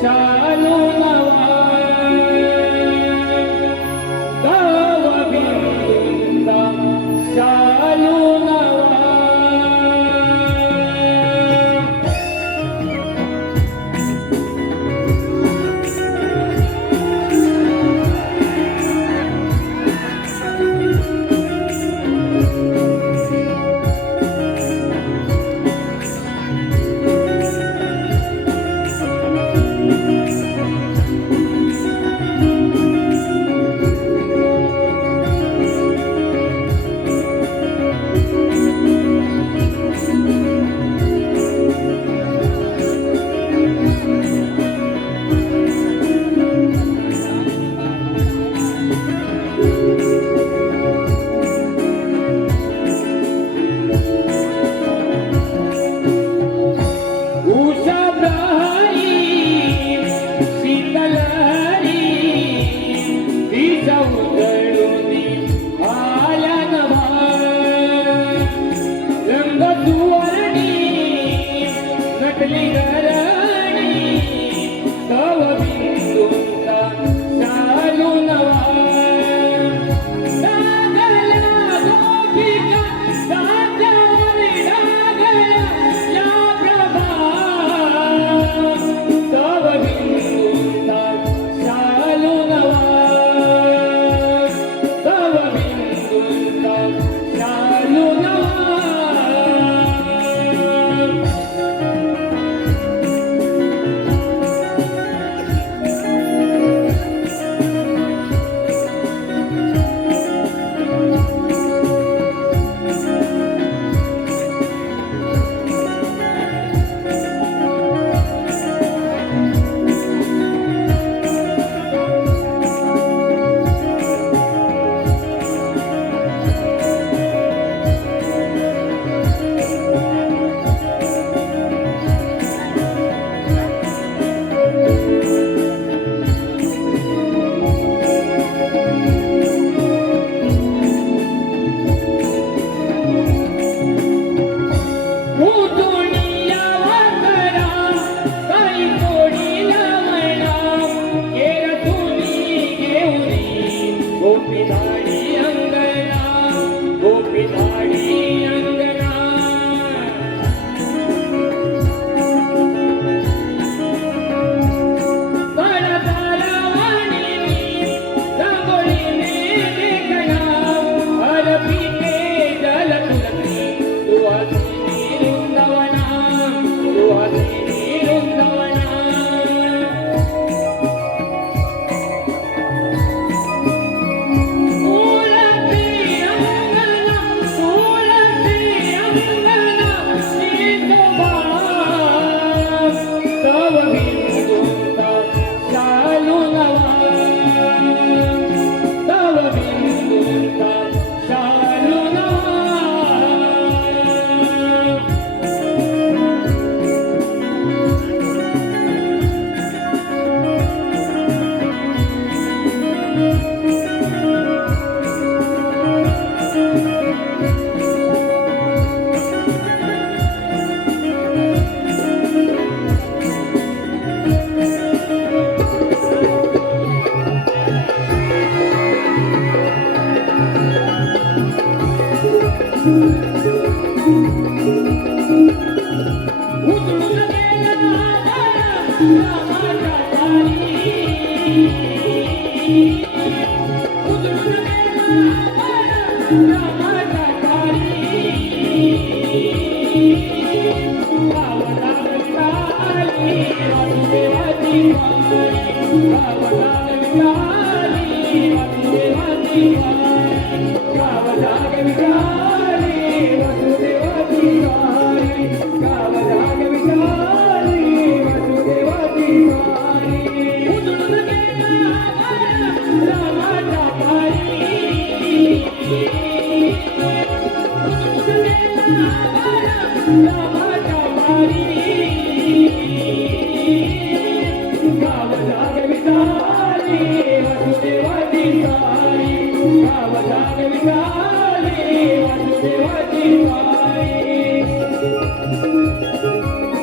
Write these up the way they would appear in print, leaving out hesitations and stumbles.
शालू नवा गाव बिंदूचा शालू नवा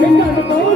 Venga, por favor.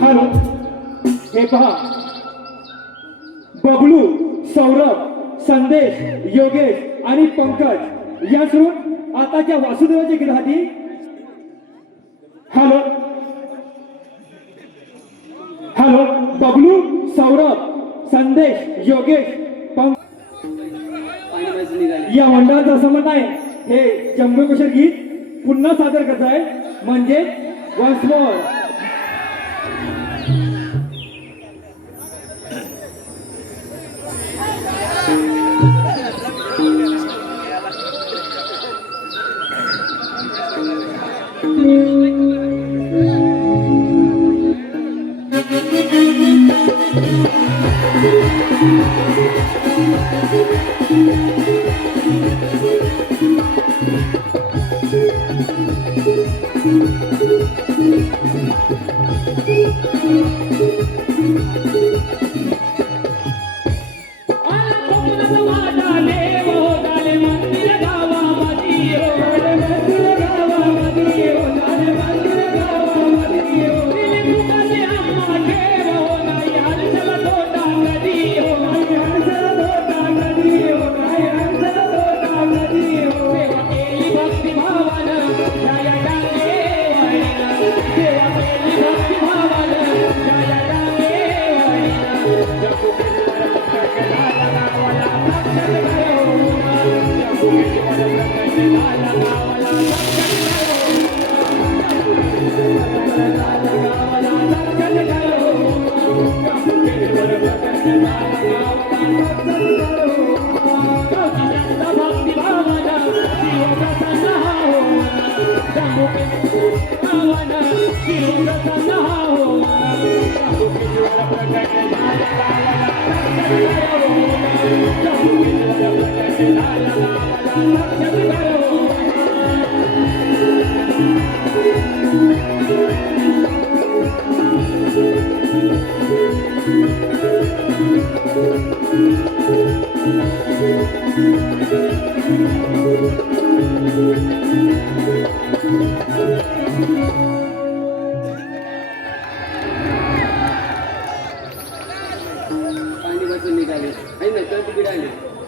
हॅलो, हे पहा, बबलू, सौरभ, संदेश, योगेश आणि पंकज या सोडून आताच्या वासुदेवाच्या गृहातील. हॅलो हॅलो, बबलू, सौरभ, संदेश, योगेश, या मंडळाचं असं म्हणणं आहे, हे चंबकेश्वर गीत पुन्हा सादर करत आहे, म्हणजे वन्स मोर.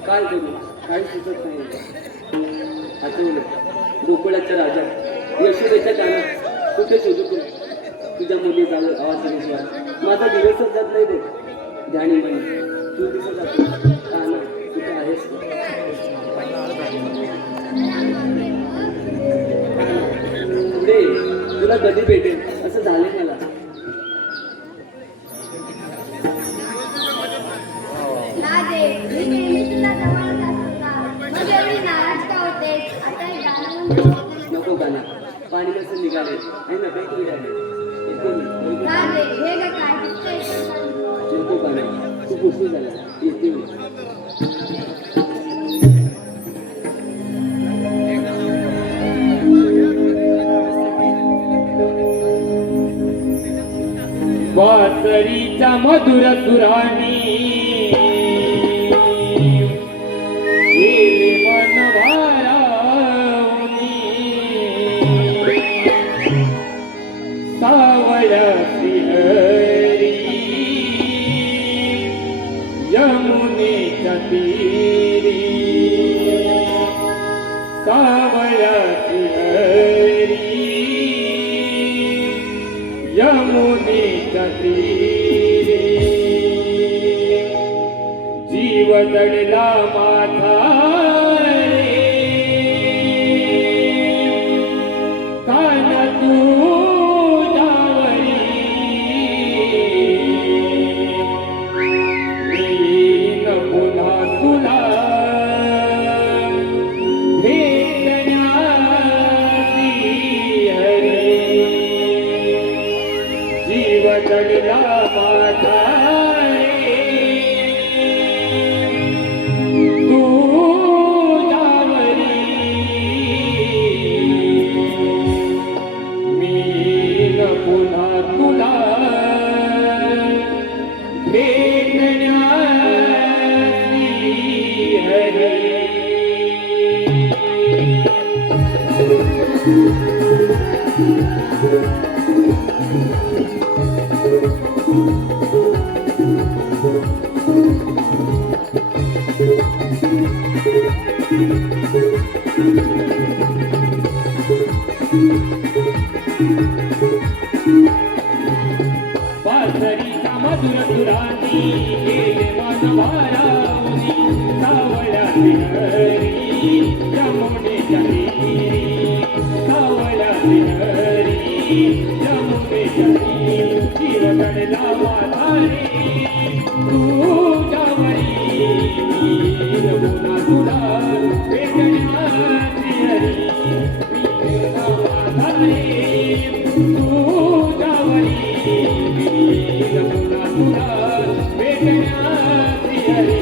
काय करू काही सुचत नाही. आठवलं गोकुळाच्या राजा यशोदेच्या कानात कुठे शोधू तुझ्या मुली आवाज दिल्याशिवाय माझा दिवसच जात नाही. बघ ध्यानी म्हणे तू दिसत जातो काना कुठे आहेस पुढे तुला कधी भेटेल असं झाले मला. नको गाना पाणी कसं निघाले आणि नका निघाले नको गाना तू पुष्टी झाला येते मी. वासरीच्या मधुर सुरानी गेले मन भारावनी सावळ्या श्रीहरी यमुनेच्या तीरी सावळ्या श्रीहरी यमुनेच्या तीरी जीव दडला माझा कान तुझ्यावरी येईन पुन्हा तुला भेटण्याची हरी जीव दडला माझा तू पाथरीच्या मधुर सुरांनी गेले मन भारावनी सावळ्याची हरी यमुनेच्या तीरी सावळ्याची हरी यमुनेच्या तीरी जीव गडला वाधारी तुझ्यावरी मी रघुना तुला वेदनाची हरी मी वाधारी तुझ्यावरी रघुना तुला वेदनाची हरी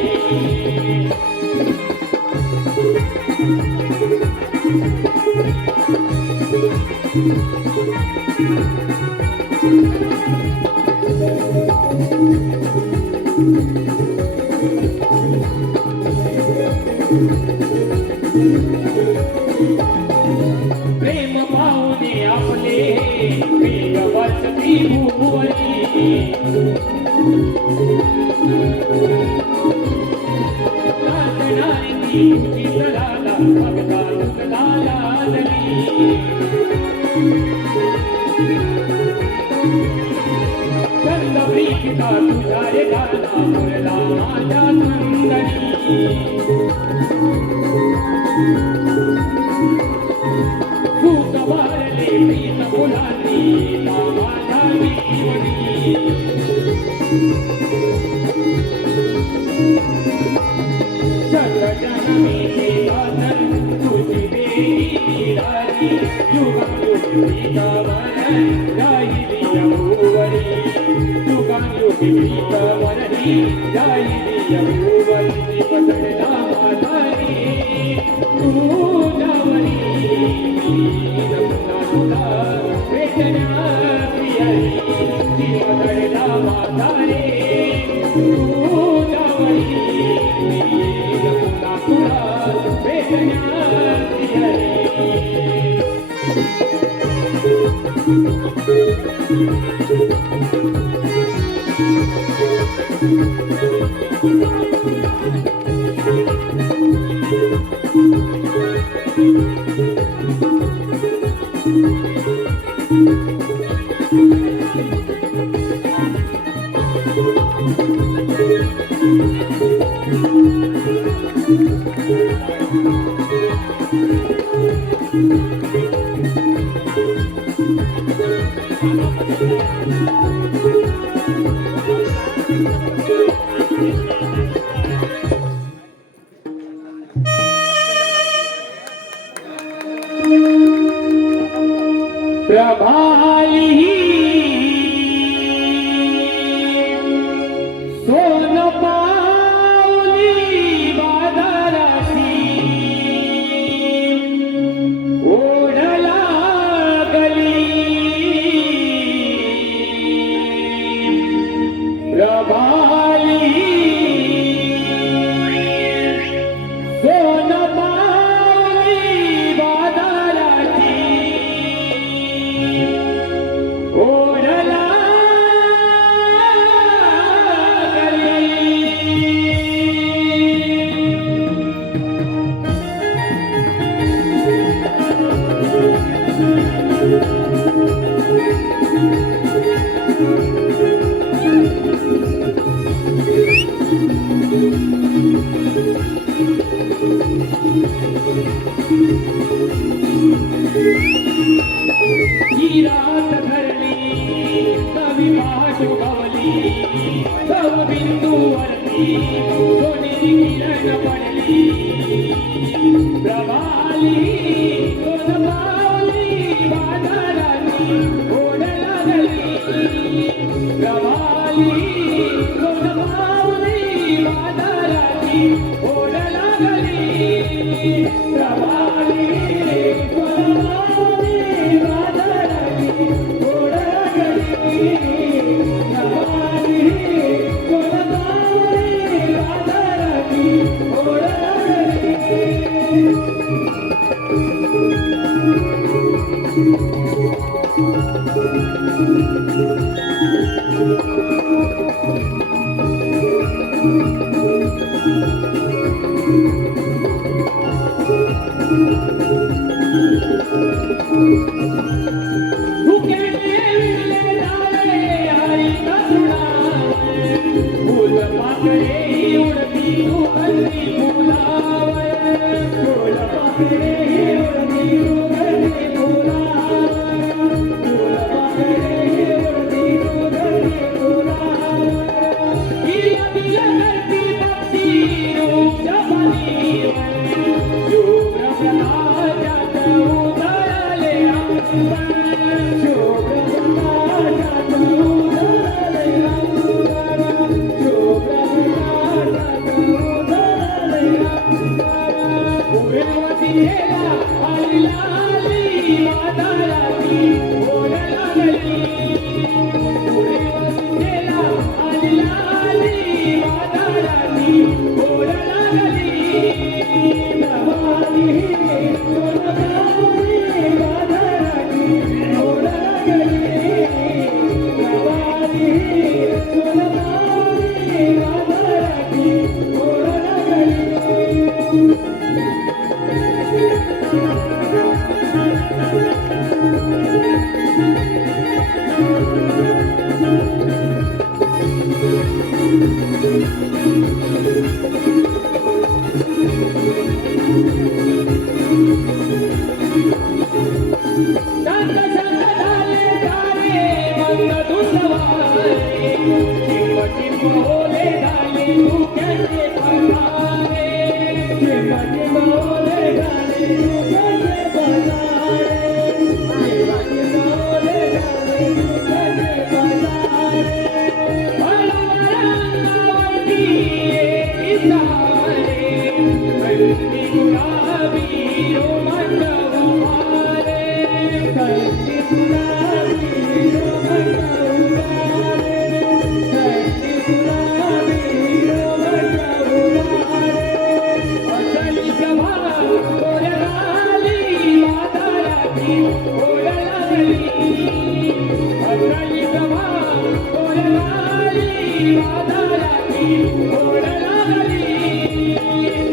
प्रेम पाहुणे आपले प्रिय वसती भुवनी नाचणारी ती तुझी सराला भगता तुझला लाजली चंद प्रीतिका तुझ्या रे गाला मुरला माझ्या सुंदरी तूच वारले प्रीत फुलांनी माझ्या जीवनी जनमी गाजर तुझी देवी राणी युगायुगी प्रीतवर राहिली यमुवरी युगायुगी प्रीतवरी राहिली यमुवरी बदलला माधारी तुझ्यावरी रघुना तुला वेदनाची हरी जीव गडला माधारी तुझ्यावरी रघुना तुला वेदनाची हरी प्रभाली सोन पावली बाजाराची ओढ लागली प्रभाली सोन पावली बाजाराची ओढ ही रात धरली नवी पहाट उगवली तव बिंदूवरती सोनेरी किरण पडली प्रभाली सोन पावली बाजाराची ओढ लागली प्रभाली सोन पावली बाजाराची ओढ लागली प्रभाली सोन पावली बाजाराची ओढ लागली प्रभाली सोन पावली बाजाराची ओढ लागली भुक्याने विणले जाळे हरिता तृणावर फुलपाखरे उडती उगलती फुलावर फुलपाखरे उडती उगलती फुलावर फुलपाखरे उडती उगलती फुलावर किया किया करती पक्षी रूपच्या पाणीवर शुभ्रप्रकाशात उजळले अंबर शुभ्रप्रकाशात उजळले अंबर शुभ्रप्रकाशात उजळले अंबर उभेवती गेला आली लाली वादळाची ओढ लागली उभेवती गेला आली लाली वादळाची ओढ लागली नवाली सोनगावली वादळाची ओढ लागली नवाली सोनगावली वादळाची ओढ लागली शांत शांत झाले तारे मंद धुंदवारे टिप टिप ओले झाले धुक्याचे पसारे टिप टिप ओले झाले धुक्याचे पसारे टिप टिप ओले झाले धुक्याचे पसारे अंगावरती एक तारे कळती गुलाबी रोमांच उभारे कळती गुलाबी रोमांच उभारे कळती गुलाबी रोमांच उभारे असली सभा ओढ लागली वादळाची ओढ लागली असली सभा ओढ लागली वादळाची ओढ लागली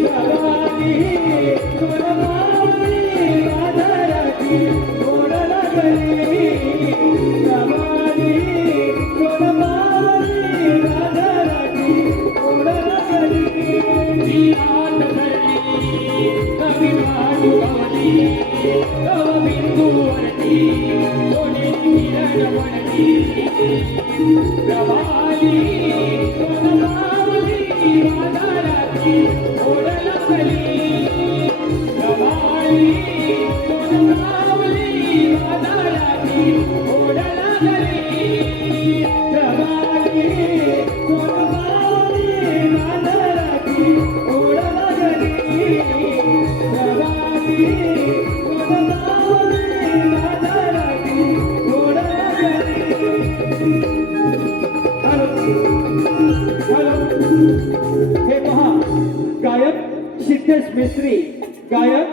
नवाली सोनगावली वादळाची ओढ लागली नवाली सोनगावली वादळाची ओढ लागली ती आत धरली कवी पाठू गावली तव बिंदूवरती कोणी किरण पडली प्रभाली सोनगावली वादळाची ओढ लागली नवाली सोनगावली वादळाची ओढ लागली प्रभाली सोनगावली वादळाची ओढ लागली प्रभाली सोनगावली वादळाची ओढ लागली हॅलो हे पहा गायक सिद्धेश मेस्त्री गायक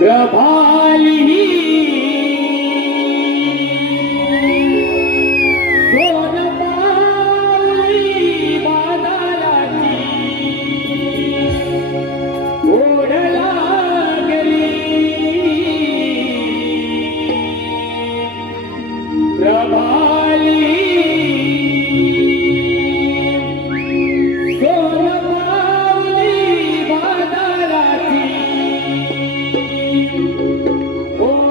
प्रभालिनी सोनपावली वादळाची ओढ लागली प्रभाली सोनपावली वादळाची ओढ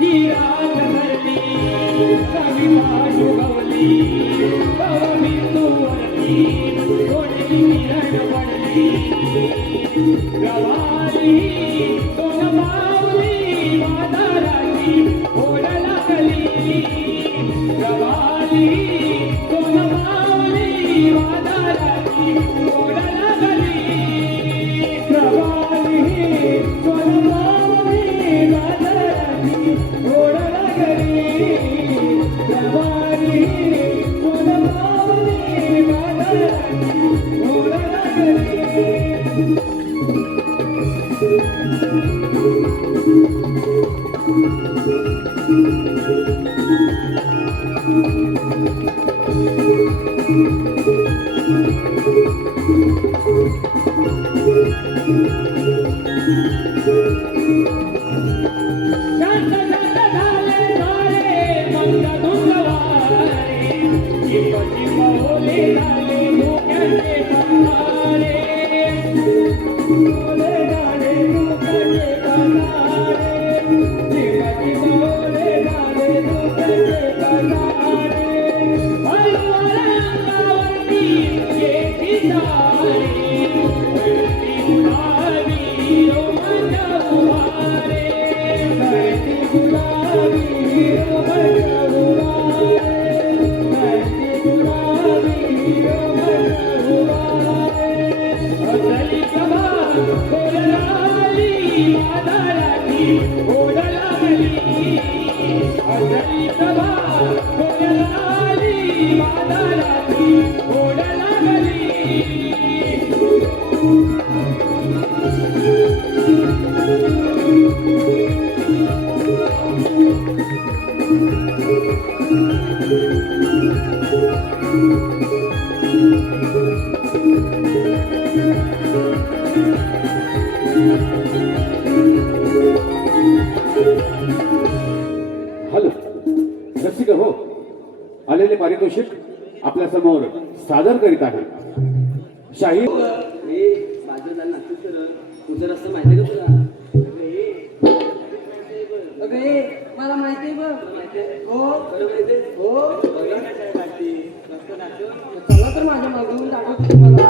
ती रात भरली कविता जुगवली तव बिंदूवरती कोणी किरण पडली प्रभाली सोनगावली वादळाची ओढ लागली प्रभाली सोनगावली वादळाची ओढ लागली प्रभाली सोनगावली वादळाची शांत शांत झाले झाले मग धुंदवारे चिप चिप ओले झाले डोक्याचे पसारे ओले झाले डोक्याचे पसारे चिप चिप ओले झाले डोक्याचे पसारे हळूहळू अंगावरती येती सारे वरती गुलाबी रोमांच उभारे वरती गुलाबी रोमांच उभारे वरती गुलाबी रोमांच उभारे असली कबा कोरलाली मादाराची ओढ लागली असली कबा कोरलाली मादाराची ओढ लागली हॅलो रसिक हो, आलेले पारितोषिक आपल्या समोर सादर करीत आहे. शाही हे माझं झालं ना तर तुझं रस्ता माहिती आहे का तुला? अगं हे मला माहिती आहे बघ. माहिती आहे? हो बरं माहिती आहे? हो चला तर माझ्या मागून दाखवतो तुम्हाला.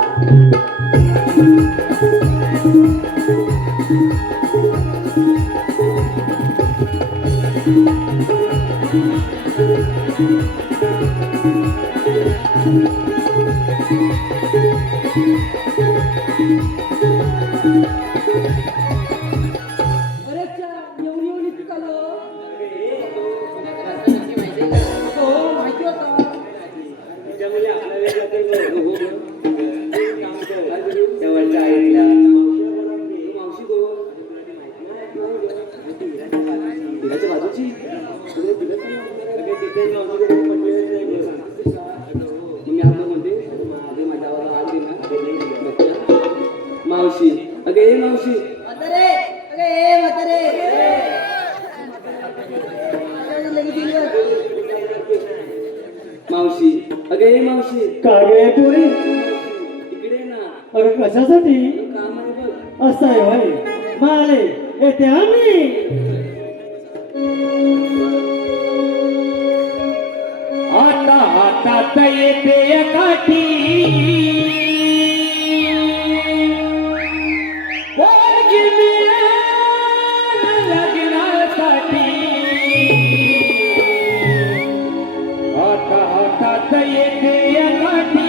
अरे अच्छा एवढी एवढी पिकालो हो माहिती होता त्याच्यामुळे जवळच्या आईला मावशी गो तिच्या बाजूची मी आता म्हणते माझ्या आवाज आली ना मावशी अगे हे मावशी मावशी अगे हे मावशी काय पुरी इकडे ना अरे कशासाठी काम आहे बघ असं आहे भाई माले येते आम्ही आता हातात येते काठी पोरगी मिळाल लग्नासाठी आता हातात येते काठी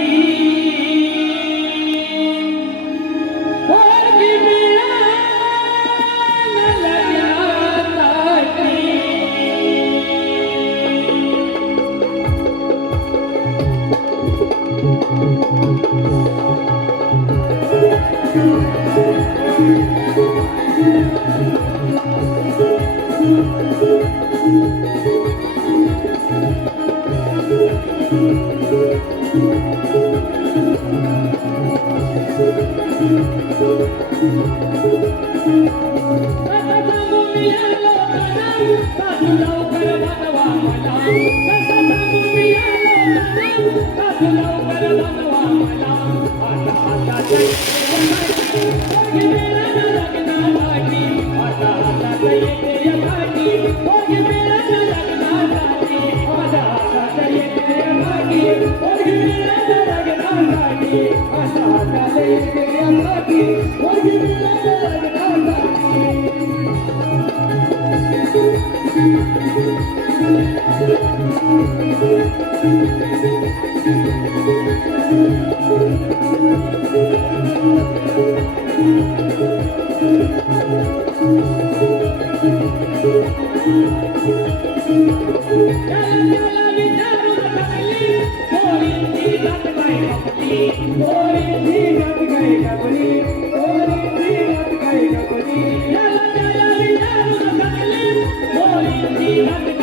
पोरगी मिळाल लग्नासाठी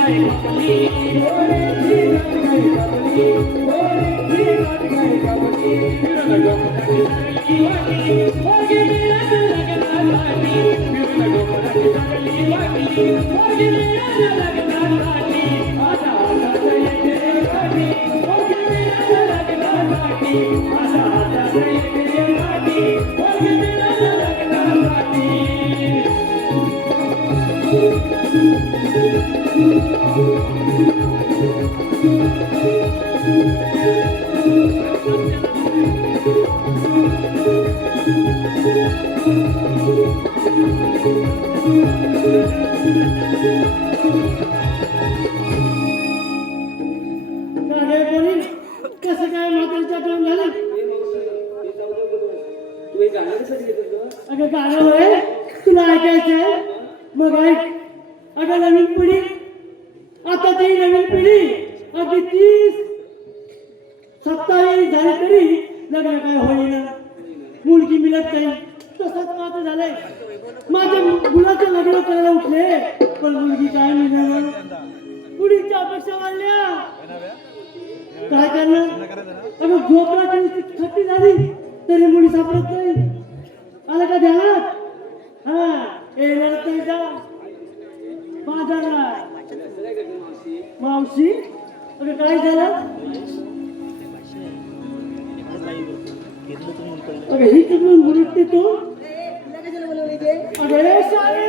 गाय कपली पोरीची गाठ गाय कपली पोरीची गाठ गाय कपली फिरून डोंगराची चांगली वाटली पोरगी मिळालं लग्नासाठी फिरून डोंगराची चांगली वाटली पोरगी मिळालं लग्नासाठी आता हातात येते रे गाठी पोरगी मिळालं लग्नासाठी आता हातात येते रे गाठी पोरगी मिळालं लग्नासाठी कसं काय म्हातारीच्या काम झालं तू एक गाणं कसं घेतोस गं? अगं गाणं होय तुला ऐकायचंय मग ऐक अगं नवीन पिढी आता ती नवीन पिढी अगदी 30-27 झाली तरी लग्न काय होईना मुलगी मिळत नाही तसंच माझं झालंय माझ्या मुलाचं लग्न करायला उठले पण मुलगी काय मिळणार पुढीच्या अपेक्षा वाढल्या काय करणार अगं झोपडाची थट्टी झाली तरी मुली सापडत नाही आलं का ध्यानात हा येणार नाही जा बाजारला मावशी अगं काय झालं अगं ही तिकडून बुलटते तू अगं रे शाळे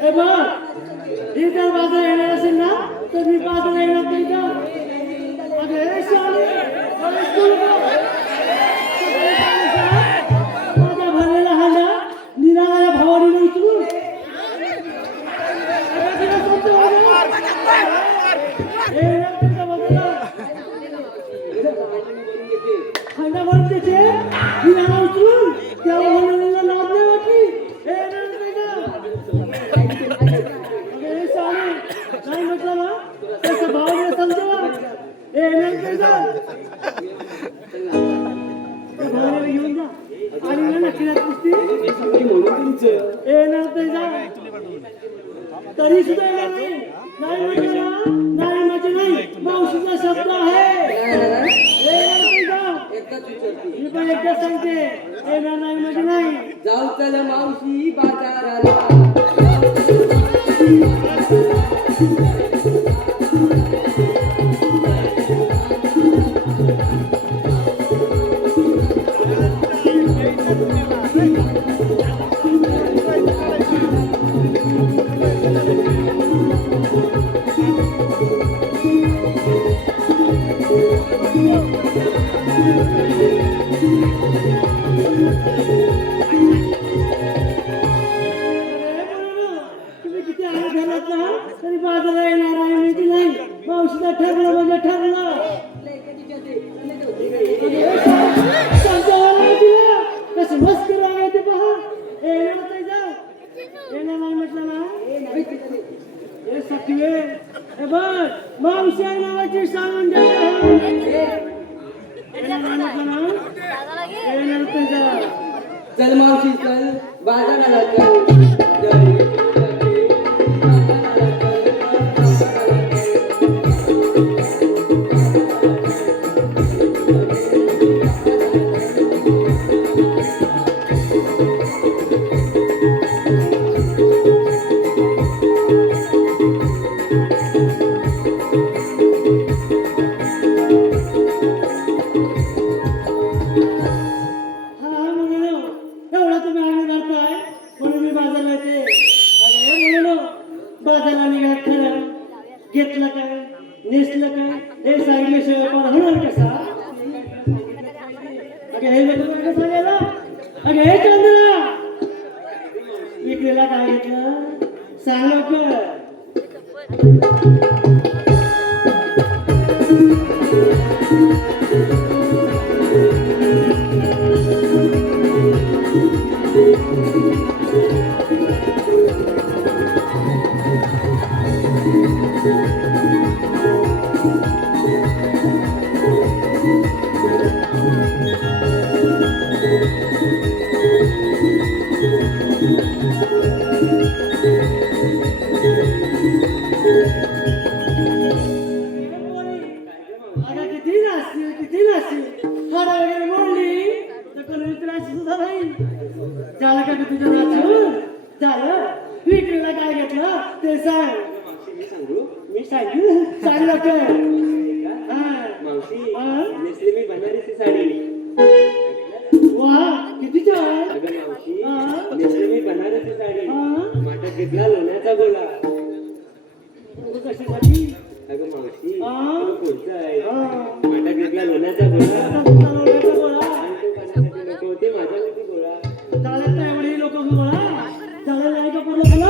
ए बघ ही जर बाजार येणार असेल ना तर मी बाजार येणार नाही का अगं रे शाळे अरे स्कूल माझा भरलेला हांडा निराळ्या भावाने उचलून हांडा भरून त्याचे निराळा उचलून त्याला भरलेला लाभ नाही वाटली अरे शाळे नाही म्हटलं ना त्याच्या भावाने समजा घेऊन जा आणि ना नक्कीला कुस्ती येणार ते जा तरी सुद्धा येणार नाही नाही म्हणजे ना नाही म्हणजे नाही मावशीचा शब्द आहे येणार ते जा मी पण एकदा सांगते येणार नाही म्हणजे नाही जाऊ चल मावशी बाजाराला तुम्ही किती आहे घरात ना तरी बाजारला येणार आहे म्हणजे नाही मावशीला ठरलं म्हणजे ठरलं कसं मस्त आहे ते पहा येणार नाही जा येणार नाही म्हटलं ना हे सखी हे बघ मावशी आहे नावाची सांगून द्या येणार नाही म्हटलं ना येणार नाही जा चल मावशी चल बाजाराला चल एवढा तुम्ही आम्ही करताय म्हणून मी बाजारला येते अरे म्हणून बाजारला निघा खरं घेतलं काय नेसलं काय हे सांगितल्याशिवाय पण होणार कसा अगे हे लोक सांगायला अगे हे चंद्रा विक्रीला काय घेतलं सांग लवकर एक साडी लागतोय मावशी हा? नेसली मी बनारसी साडी. वा किती छान अगं मावशी हा? नेसली मी बनारसी साडी. हा? माठात घेतला लोण्याचा गोळा. कशासाठी अगं मावशी हा? तुला पुढचं आहे. हा. माठात घेतला लोण्याचा गोळा. आता कुठला लोण्याचा गोळा? आणि तो खाण्यासाठी नको होते माझ्यासाठी गोळा. चालत नाही एवढी लोक गोळा चालत नाही का पूर्ण तुला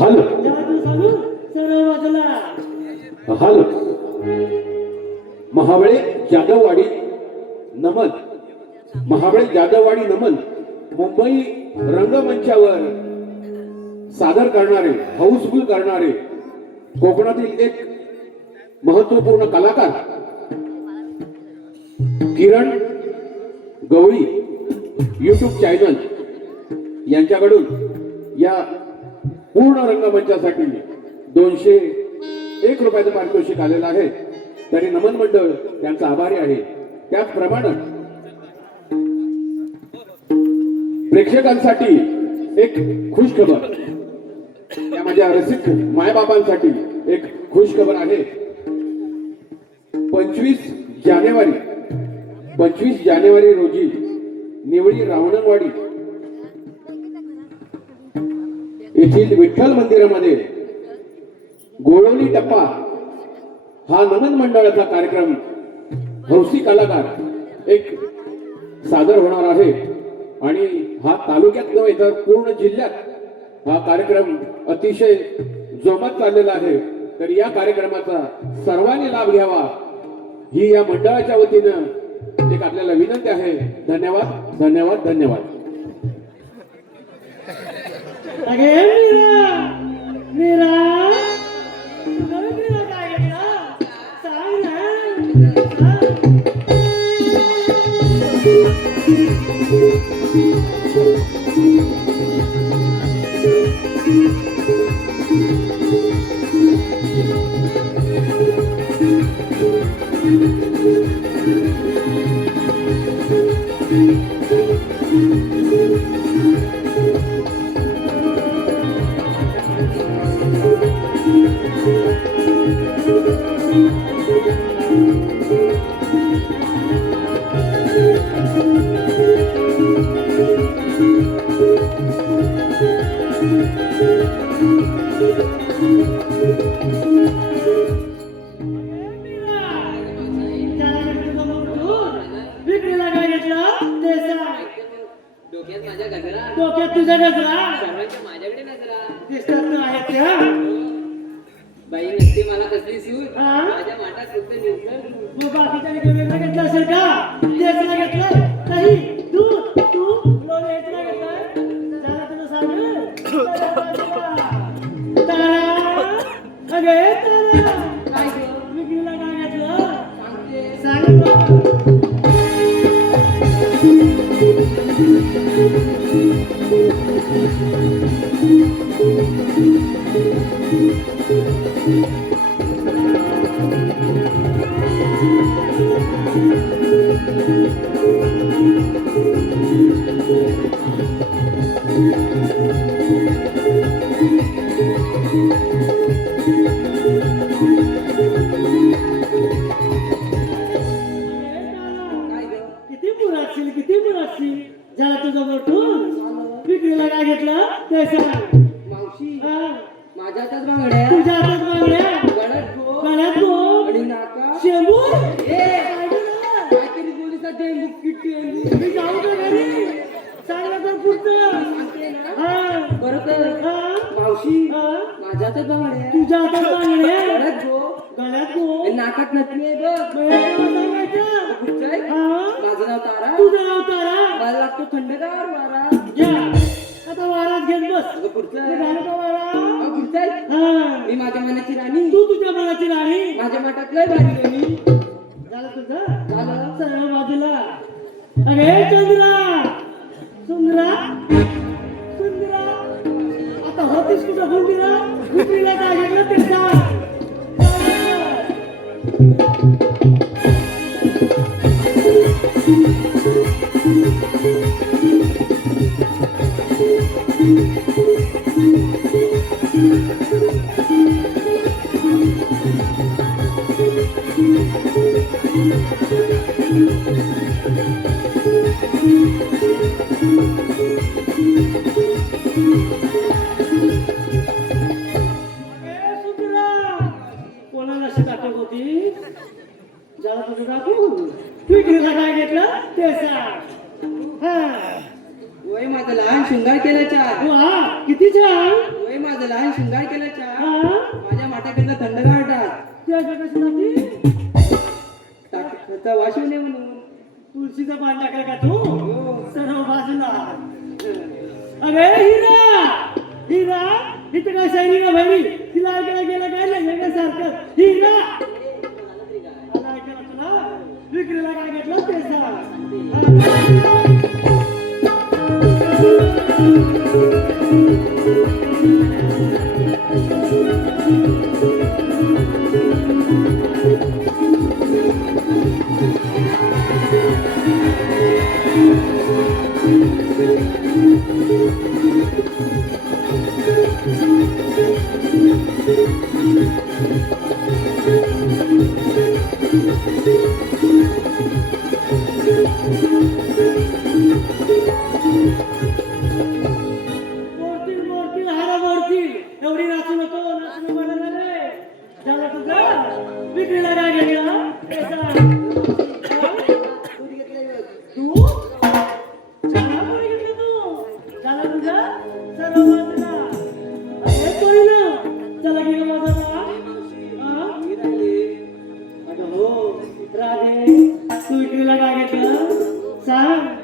हॅलो ज्याला तू सांगू सर्व बाजूला हॅलो महाबळे जाधववाडी नमन महाबळे जाधववाडी नमन मुंबई रंगमंचावर सादर करणारे हाऊसफुल करणारे कोकणातील एक महत्वपूर्ण कलाकार किरण गवळी युट्यूब चॅनल यांच्याकडून या पूर्ण रंगमंचासाठी 201 रुपयाचं पारितोषिक आलेलं आहे. तरी नमन मंडळ त्यांचा आभारी आहे. त्याचप्रमाणे प्रेक्षकांसाठी एक खुश खबर त्या माझ्या रसिक मायबापांसाठी एक खुश खबर आहे. 25 जानेवारी रोजी निवळी रावणवाडी येथील विठ्ठल मंदिरामध्ये गोळवली टप्पा हा नमन मंडळाचा कार्यक्रम हौसी कलाकार एक सादर होणार आहे आणि हा तालुक्यात नव्हे तर पूर्ण जिल्ह्यात हा कार्यक्रम अतिशय जोमात चाललेला आहे. तर या कार्यक्रमाचा सर्वांनी लाभ घ्यावा ही या मंडळाच्या वतीनं एक आपल्याला विनंती आहे. धन्यवाद धन्यवाद धन्यवाद. अगे मीरा मीरा काय घेतला सांग ना विक्रीला काय घेतला ते सांग. डोक्यात माझ्या गजरा. डोक्यात तुझा गजरा सर्वांच्या माझ्याकडे नजरा. दिसतात ना आहेत त्या बाई नसते मला कसली सूट. हा? माझ्या माठात फक्त निर्जल. मग बाकीच्या वेगळं घेतलं असेल का तेच नाही घेतलं नाही तू लोन हेच नाही घेतलं जरा तुला सांग तारा अगे तारा काय गं? विक्रीला काय घेतलं सांगते. सांग किती मुलाशील ज्याला तुझं बोटून विक्रीला काय घेतलं ते सांग मावशी हा? माझ्या हातात बांगड्या. तुझ्या हातात बांगड्या गळ्यात गो. गळ्यात गोल आणि नाका. शेंबू ए, काय केलं? काहीतरी बोलीचा डेंगू किट्टी आहे. मी जाऊ का घरी सांगलं तर पुढचं सांगते ना. हा बरं तर हा? मावशी हा? माझ्या हातात बांगड्या. तुझ्या हातात बांगड्या गळ्यात गो. गळ्यात गोल आणि नाकात नथनी आहे बघ. मग हे तुला सांगायचं पुढचं आहे. हा? माझं नाव तारा. तुझं नाव तारा मला लागतो थंडगार वारा. घ्या आता वारात घेत बस अगं पुढचं हे आहे. झालं का वारा अगं पुढचं आहे. हा मी माझ्या मनाची राणी. तू तुझ्या मनाची राणी माझ्या माठात लय भारी राणी. झालं तुझं झालं. सरळ बाजूला अरे चंद्रा सुंदरा सुंदरा आता होतीस कुठं गुंडीला गुंडीला काय घेतलं ते सांग अरे सुधरा, कोणाला अशी दाखवत होती? ज्याला तुझं दाखवू विक्रीला काय घेतलं ते सांग. हा. वय माझा लहान शृंगार केल्याच्या वा किती छान. वय माझा लहान शृंगार केल्याच्या हा. माझ्या माठाकडनं थंडगार टाक त्या कशासाठी? त्याचा वाशू नये म्हणून तुळशीचं पान टाकलं का तू? सर्व बाजूला. अरे हिरा, हिरा इथं काय सैनिका बहिणी तिला ऐकायला गेलं काय नाही वेगळ्यासारखं. हिरा आला ऐकायला तुला विक्रीला काय घेतलं ते सांग. मोडतील मोडतील हारा मोडतील. एवढी नाचू नको, नाचू नको रे. झालं तुझं विक्रीला काय घेतलं ते सांग. तू चहा कोणी घेतलं तू? झालं तुझं सर्व बाजूला. अरे कोणी ना चला गेलं बाजूला. हा? अगं हो राधे, तू विक्रीला काय घेतलं सांग.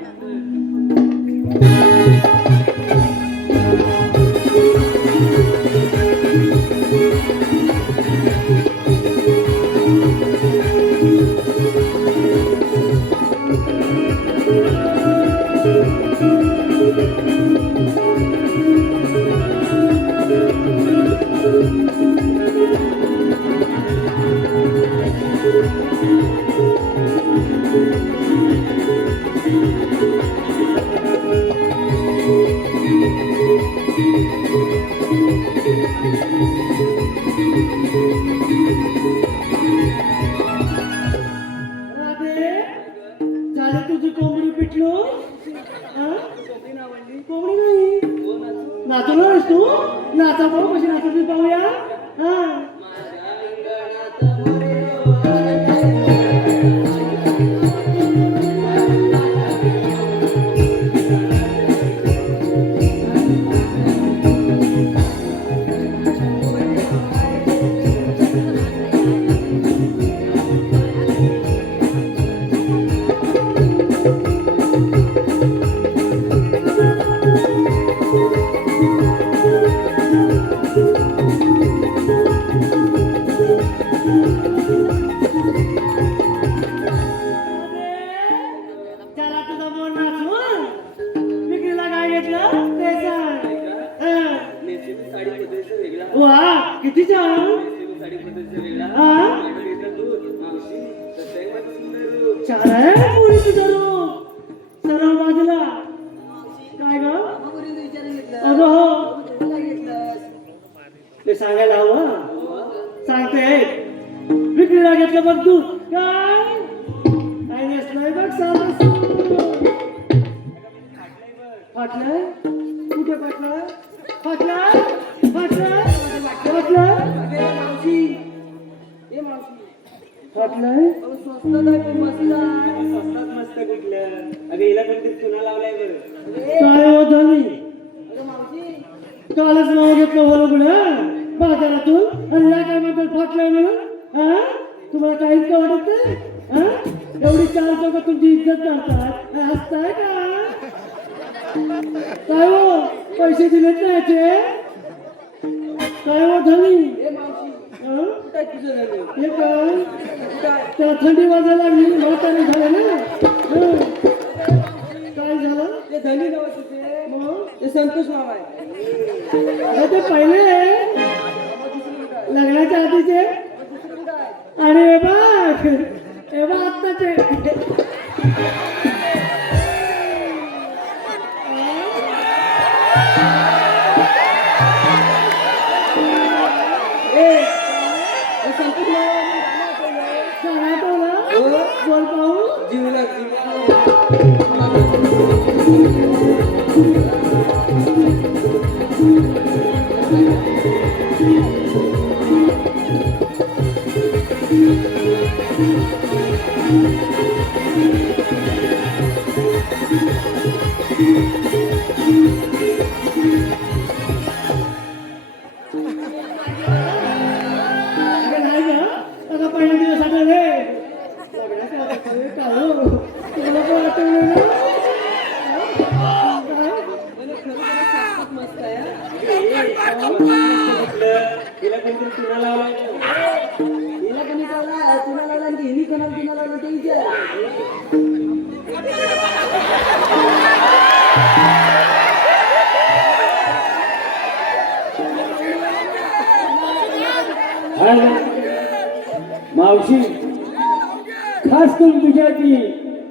राधे, झालं तुझी कोंबडी पिटलो. हा? कोंबडी नाही नाचलो आहेस तू. नाचा पाहू कशी नाचत पाहूया. हा त्याला तुझा मोर नाचून विक्रीला काय घेतलं ते सांग. हा. नेसलेली साडी पद्धतीचा वेगळा वा किती छान. नेसलेली साडी पद्धतीचा वेगळा हा. माझ्याकडे येतं दूध मावशी कसं आहे माझं सुंदर रूप. छान आहे पोरी तुझं रूप. सर्व बाजूला. काय ग अगं हो ते सांगायला हवं. सांगते विक्रीला घेतलं बघ तू. काय काय नेसलंय बघ साधं फाटलंय. कुठे फाटलंय? फाटलंय फाटलंय फाटलंय फाटलंय. स्वस्तात मस्त कुठलं अगं हिला कोणतरी चुना लावलाय बरं. काय होत नाही. कालच नाव घेतलं हो कुठं बाजारातून आणि या काय म्हणतात फाटलंय म्हणून. हा तुम्हाला काहीच का वाटत नाही. हा एवढी चार चौक तुमची इज्जत करतात हसताय का? काय हो पैसे दिलेत ना याचे. काय हो धनी. हा? हे काय त्याला थंडी वाजायला लागली म्हातारी झालं ना. हा. काय झालं ते धनी नव्हते ते मग ते संतोष मामा आहे. अरे ते पहिले लग्नाच्या आधीचे आणि हे बघ आत्ताचे. संतोष मामाने गाणं आठवलंय. गाणं आठवलं? हो. बोल पाहू. जीवला जीवला अगं नाही गं. आता पहिला दिवस आठवले. लग्नाचे आठवले. काय हो? तुला पण आठवलं ना? काय? मस्त आहे हा. तिला कोणतरी चुना लावलाय हिला कोणी लावला तुला लावला आणि हिनी कोणाला तुला लावला ते विचार. मावशी खास करून तुझ्यासाठी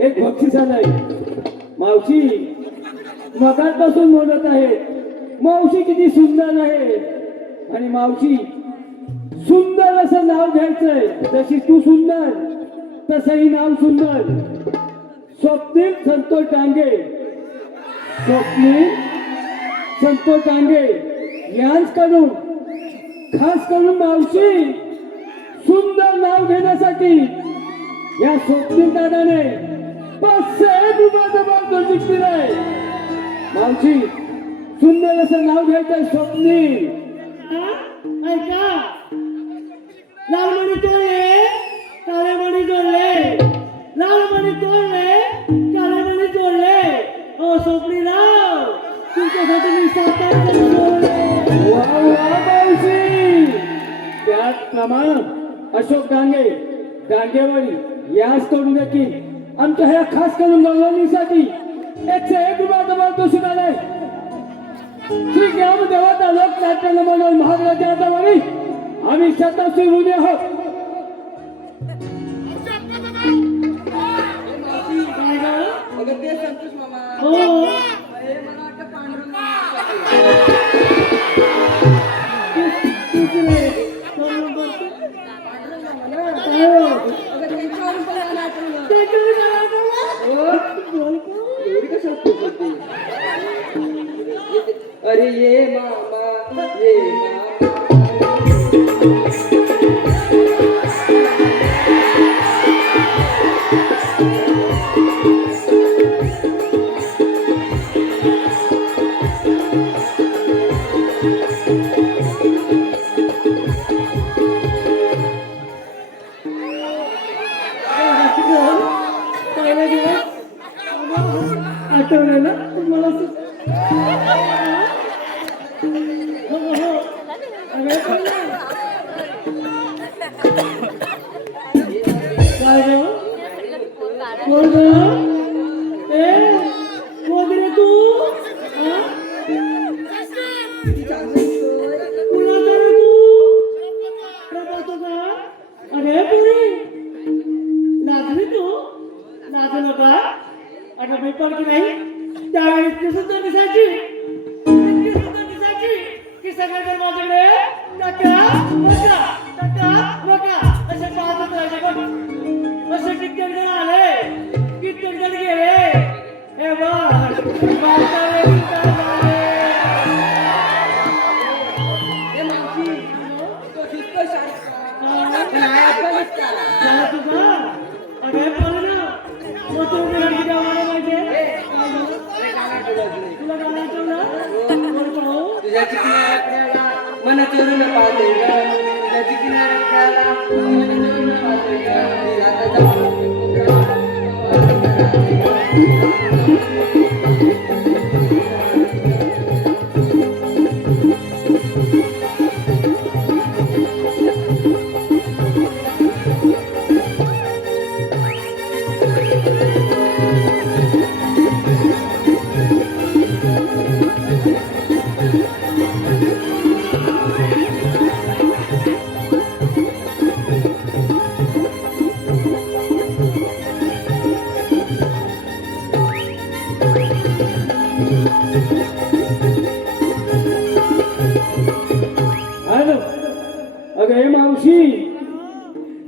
एक बक्षीस आलंय. मावशी मगातपासून बोलत आहे मावशी किती सुंदर आहे आणि मावशी सुंदर असं नाव घ्यायचंय. जशी तू सुंदर तसंही नाव सुंदर. स्वप्नील संतोष डांगे. स्वप्नील संतोष डांगे यांच्याकडून खास करून मावशी सुंदर नाव घेण्यासाठी या स्वप्नील दादाने 500 रुपयाचा पारितोषिक दिलंय. मावशी सुंदर असं नाव घ्यायचंय स्वप्नील. ऐका लाल मणी तोडले काळे मणी जोडले. लाल मणी तोडले काळे मणी जोडले. ओ स्वप्नीराव तुमच्यासाठी मी सातारा जोडले. वा वा मावशी. त्याचप्रमाणे अशोक डांगे डांगेवाडी याच करून देखील आमच्या ह्या खास करून गवळणीसाठी 101 रुपयाचा पारितोषिक आलाय. श्री ग्रामदेवता लोकनाट्य मंडळ महाराजांच्या हातावाणी आम्ही शताब्दी ऋणी आहोत. काय गं? अगं ते संतोष मामा. हो अरे मला वाटतं पांडुरंग मामा. दुसरे कोण बोलतो? काय हो? अगं त्यांच्यावरून पण गाणं आठवलं. ते काय मला आठवलं? बोल पाहू. एवढी कशाला खूप होती? अरे ये मामा ये मामा. पहिला दिवस आठवलं ना मला हो हो अरे काय गं? कोण गं? ए कोण रे तू? हा? कुणाचा रे तू? प्रभातो का? अरे पुरी लाजली तू? लाजू नका. अगं मी पण की नाही त्यावेळेस ती सुद्धा दिसायची. इतकी सुद्धा दिसायची की सगळेजण माझ्याकडे नका नका नका नका असे पाहतच राहायचे बघ. असे कित्येक जण आले कित्येक जण गेले. हे बघ म्हातारे म्हातारे झाले. ए मावशी तो शिकतो शाळेत का? हा? नाही आपणच का? झाला तुझा? अरे पण ना मग तू किती गावाला माहितीये? काय झालं? ते गाणं आठवलं अजून. तुला गाणं आठवलं? बोल पाहू. तुझ्या किनाऱ्याला मन चोरून पाहते ग. तुझ्या किनाऱ्याला मन चोरून पाहते ग. आता जाऊ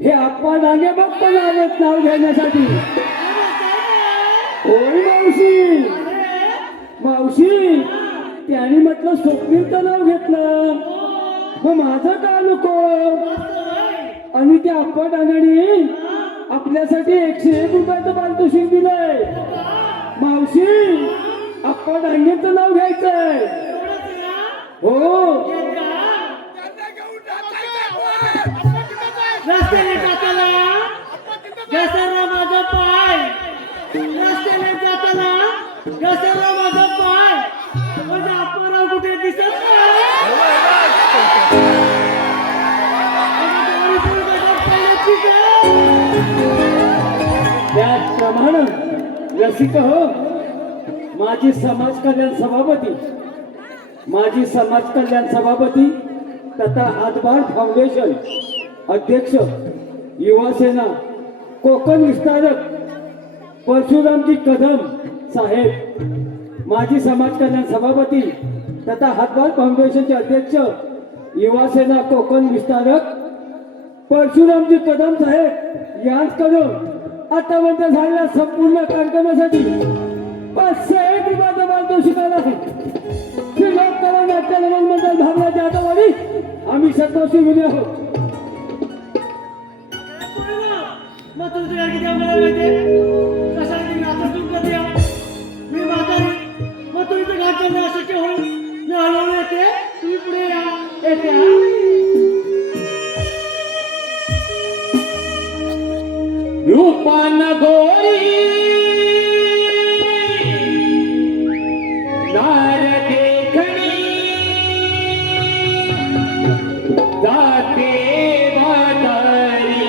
हे आप्पा डांगे बघतो नाव घेण्यासाठी. होय मावशी. मावशी त्याने म्हटलं स्वप्नीलचं नाव घेतलं, मग माझं का नको? आणि त्या आप्पा डांगाने आपल्यासाठी 101 रुपयाचं पारितोषिक दिलंय. मावशी आप्पा डांगेचं नाव घ्यायचंय. हो रस्त्याने जाताना घसरला माझा पाय, रस्त्याने जाताना घसरला माझा पाय, माझा अप्पाराव कुठे दिसत नाही. त्याचप्रमाणे रसिक हो, माझी समाज कल्याण सभापती तथा हातभार फाउंडेशन अध्यक्ष युवा सेना कोकण विस्तारक परशुरामजी कदम साहेब, माजी समाज कल्याण सभापती तथा हातभार फाउंडेशनचे अध्यक्ष युवा सेना कोकण विस्तारक परशुरामजी कदम साहेब यांच्याकडून आतापर्यंत झालेल्या संपूर्ण कार्यक्रमासाठी 501 रुपयाचं पारितोषिक आहे. श्री लोककला नाट्य नमन मंडळ भावना जाधववाडी आम्ही संतोषी विनय आहोत. मग तुझी गाडी किती आम्हाला माहिती कशाला तुम्ही आता तुमचं द्या मी म्हातारी, मग तुम्ही तर घाट करणं अशक्य होईल. मी हळूहळू येते, तुम्ही पुढे या. येते रूपान गोरी नार देखणी जाते वादारी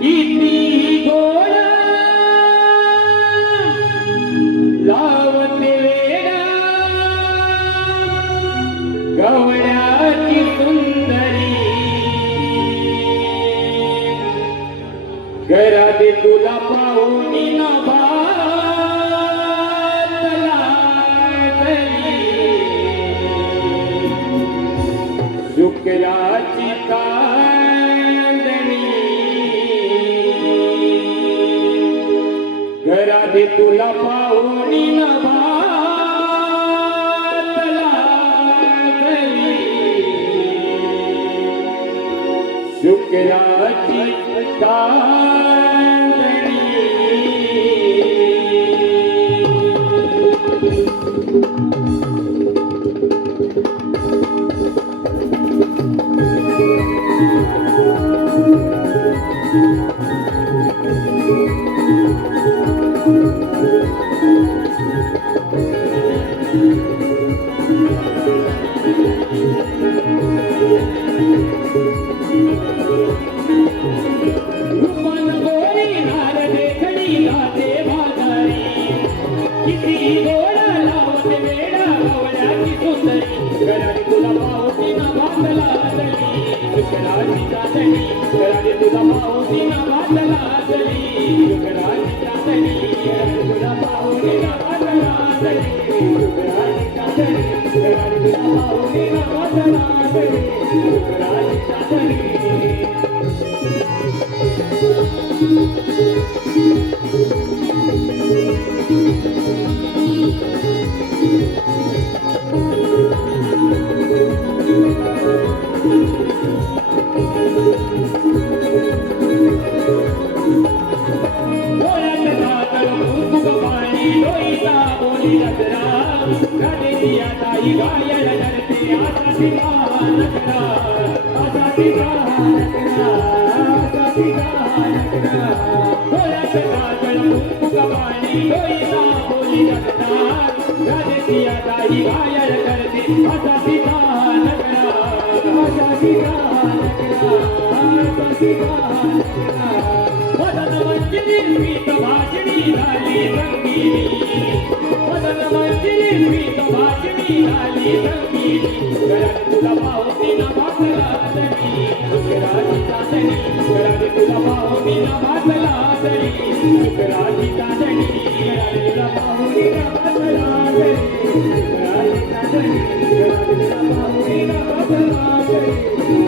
किती गोड लावते वेडा गवळ्याची सुंदरी घरात तुला पाहून शुक्राची कांदणी घरात तुला पाहून शुक्राची Thank you.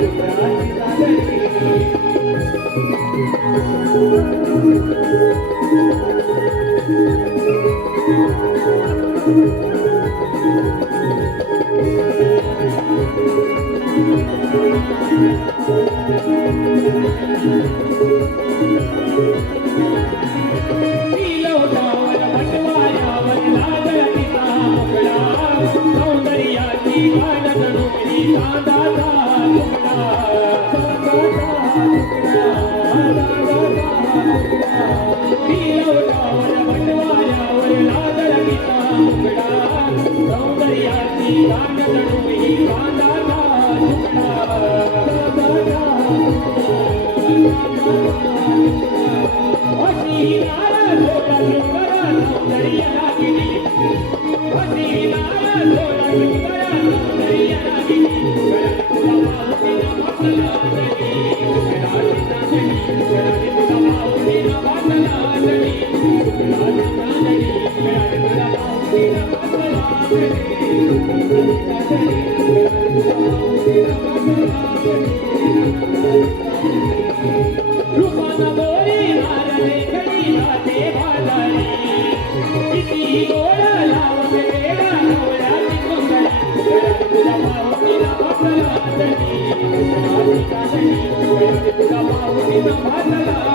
तिलोटावर बटवाऱ्यावर लाजळ तिचा मुखडा सौंदर्याची गाणं जणू चांदाचा तिलोटावर बटवाऱ्यावर लाजळ तिचा मुखडा सौंदर्याची गाणं जणू चांदाचा अशी नाराज होता सुंदरा सौंदर्याला गेली अशी नाराज होता सुंदरा सौंदर्याला गेली गळ्यात तुला माऊलीनं वाटला तरी गळ्यात तुला माऊलीनं वाटला तरी गळ्यात तुला माऊलीनं वाटला रूपानं गोरी नारळे खडी जाते बाजारी किती गोड लावते वेडा नवऱ्याची मंगळी गळ्यात तुला माऊलीनं वाटला तरी गळ्यात तुला माऊलीनं वाटला तरी गळ्यात तुला माऊलीनं वाटला तरी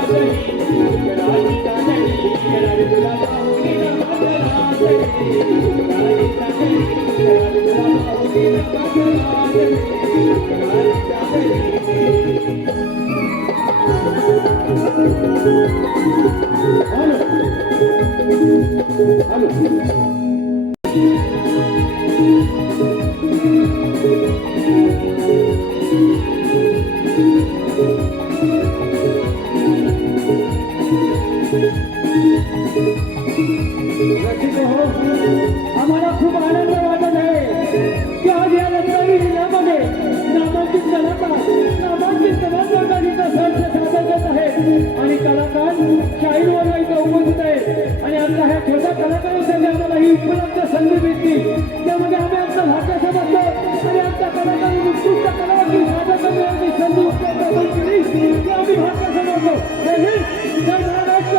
आम्हाला खूप आनंद वाटत आहे की आज या रत्नागिरी जिल्ह्यामध्ये नामांकित कलाकार नामांकित कलाकारांचा संच सादर करत आहेत आणि कलाकार शाहीरवर इथं उपस्थित आहेत आणि आता ह्या छोट्या कलाकारांसाठी आम्हाला ही उपलब्ध संधी भेटली त्यामध्ये आम्ही आमचा भाग्य समजतो आणि आमच्या कलाकारांनी उत्कृष्ट कलावरती सादर करण्याची संधी उपलब्ध करून दिली की आम्ही भाग्य समजतो जय हिंद जय महाराष्ट्र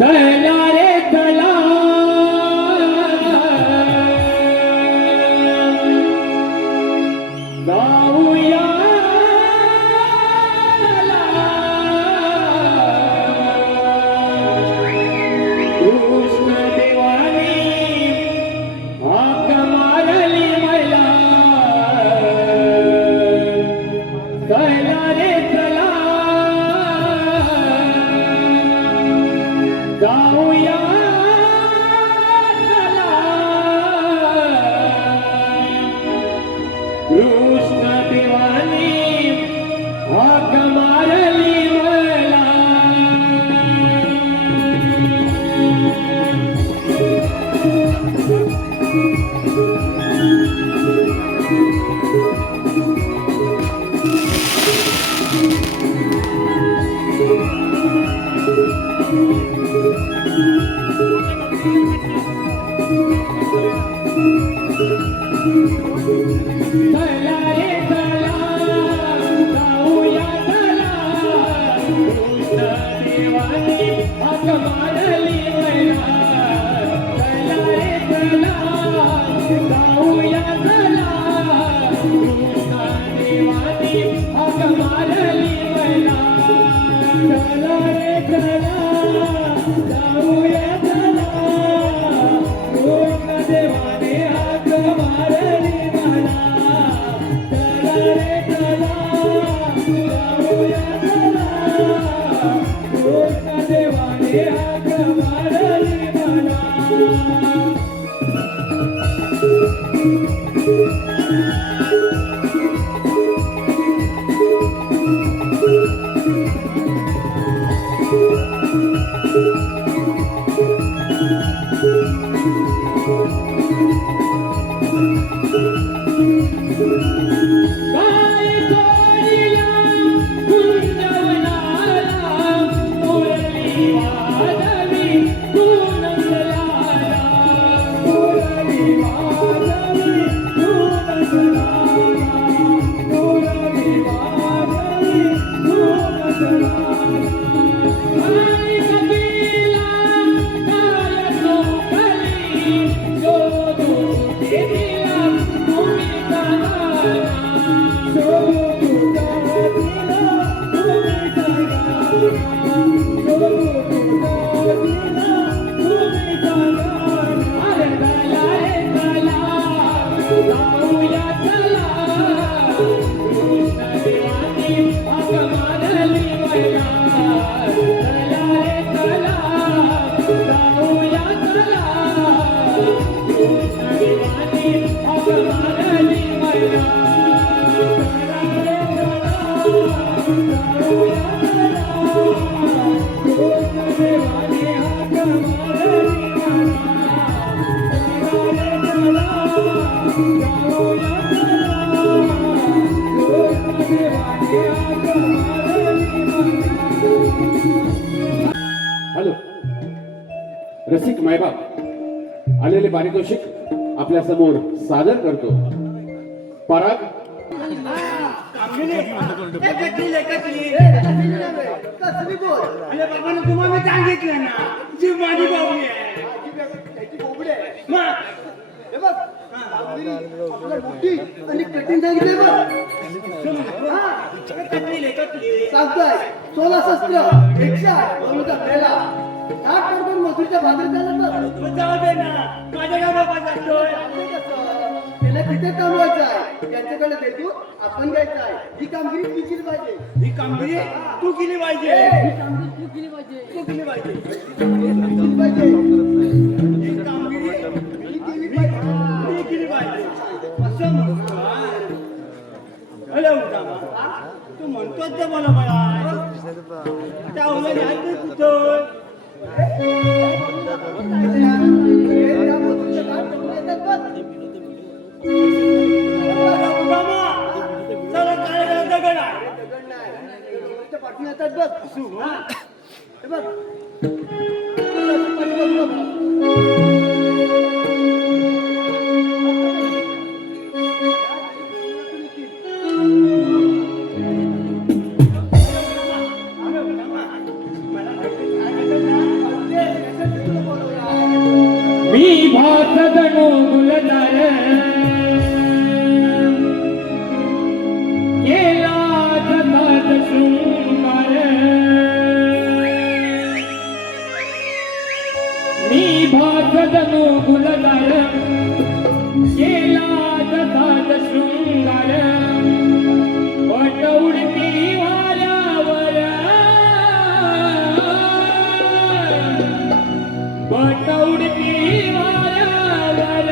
चला रे चला जाऊया कृष्ण देवानी हाक मारली मला चला रे चला जाऊया चला कृष्ण देवानी हाक मारली मला चला रे चला जाऊया चला कृष्ण देवानी हाक मारली मला चला रे चला जाऊया चला कृष्ण देवानी हाक मारली मला चला रे चला जाऊया चला कृष्ण देवानी हाक मारली मला चला रे चला जाऊया चला कृष्ण देवानी हाक काय तोडीला कुंजवनाला मुरली वाजवी तू नंदलाला मुरली वाजवी तू नंदलाला मुरली वाजवी तू नंदलाला काय कपिला काय चौकली शोधू देवीला तुम्ही जाणारा शोधू देवीला तुम्ही जाणारा शोधू देवीला तुम्ही जाणारा अरे चला रे चला जाऊया चला कृष्ण देवानी हाक मारली मैया चला रे चला जाऊया चला कृष्ण देवानी हाक मारली मैया चला रे चला जाऊया चला कृष्ण देवानी हाक मारली मैया चला रे चला जाऊया चला कृष्ण देवानी हाक मारली मैया हॅलो रसिक मायबाप आलेले पारितोषिक आपल्या समोर सादर करतो. पराग अरे बाबांना तुम्हाला सांगितलं ना जी माझी बाबी आहे मग हे बघ आपल्या बुद्धी आणि कठीण सांगितलंय बघ सांगतोय 16 शस्त्र रिक्षा तुमचा बेला 8 कडून मजुरीच्या भाजत झालं बघ जाऊ दे ना माझ्या गावा जातोय त्याला तिथे कमवायचं आहे त्यांच्याकडे देतो आपण घ्यायचं आहे ही कामगिरी तू केली पाहिजे ही कामगिरी तू केली पाहिजे ही कामगिरी तू केली पाहिजे तू केली पाहिजे ही कामगिरी मी केली पाहिजे मी केली पाहिजे असं म्हणतो हॅलो तू म्हणतोच ते मला त्या उन्हाने ऐकते कुठं मी भात गणू गुलजार केला जगात शृंगार मी भात गणू गुलजार केला जगात शृंगार पट उडती वाऱ्यावर पट उडती वाऱ्यावर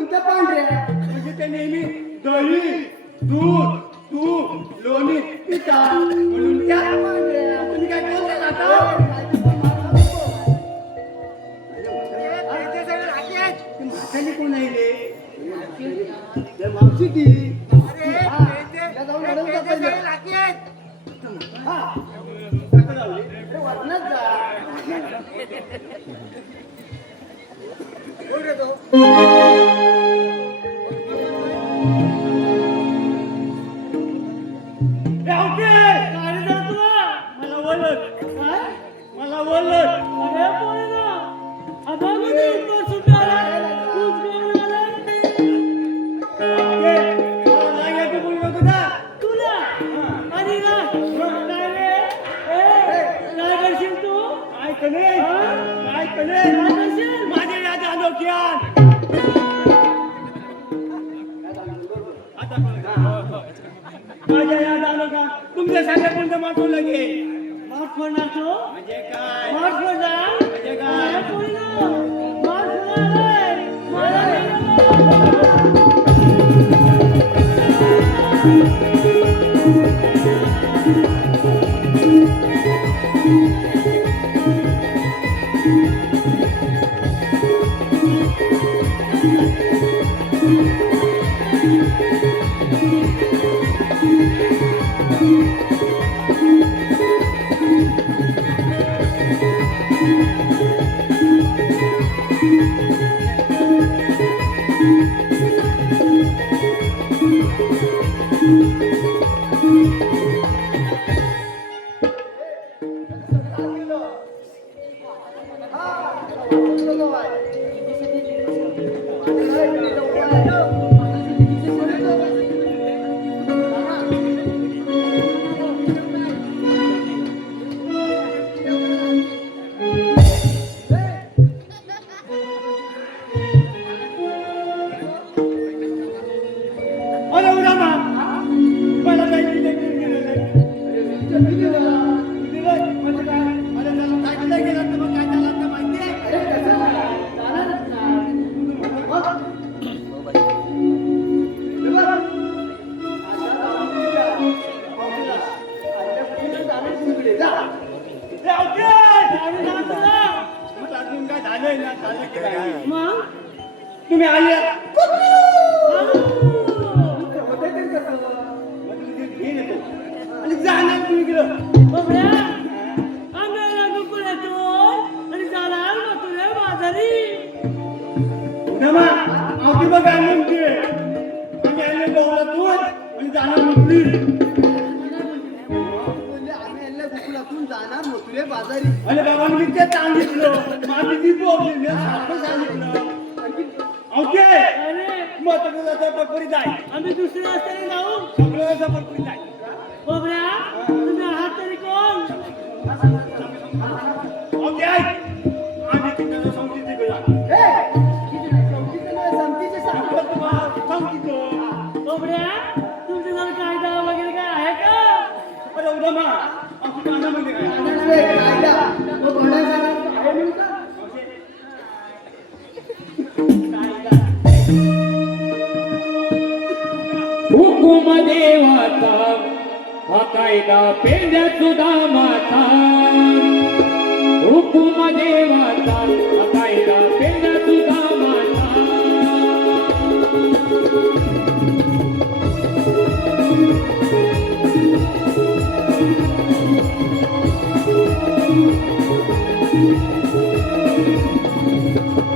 म्हणजे ते नेहमी दही दूध तूप लोणी पितात म्हणून त्या पांढऱ्या. तुम्ही काय बोलता आता? ती म्हातारी कोण आहे रे? ते मावशी ती. हा, त्या जाऊन लढवून जा पहिले. हा, कसं जाऊ रे? अरे वरनंच जा. बोल रे तो. माझ्या याद आलो का तुमच्या सगळ्या कोणत्या मागो लगे माफ करणार तो म्हणजे काय माफ करणार म्हणजे काय माफ करणार मला जा. काय झालंय ना झालं की काय मग तुम्ही आले आणि जाणार तुम्ही गेलं बाबड्या, आंब्याला गुकुळ येतो आणि जाणार मथुरे बाजारी. नमा आवती बघ काय म्हणते आम्ही आले गवळातून आणि जाणार मुकली अरे बाबा मी ते सांगितलं माझी ती बोलली सारखं सांगितलं ओके अरे मग जाता पकडी जाय आम्ही दुसऱ्या रस्त्याने जाऊ. सगळं पकडी जाय बाबड्या, तुम्ही आहात तरी कोण? ओके आम्ही तिकडे समजी तिकडे बाबड्या, तुमच्या जर कायदा वगैरे काय आहे का? अरे उद्या मा आमची कानामध्ये काय हुकुम देवाचा हा कायदा पेंड्या सुद्धा माता. हुकुम देवाचा हा कायदा पेंड्या सुद्धा माता.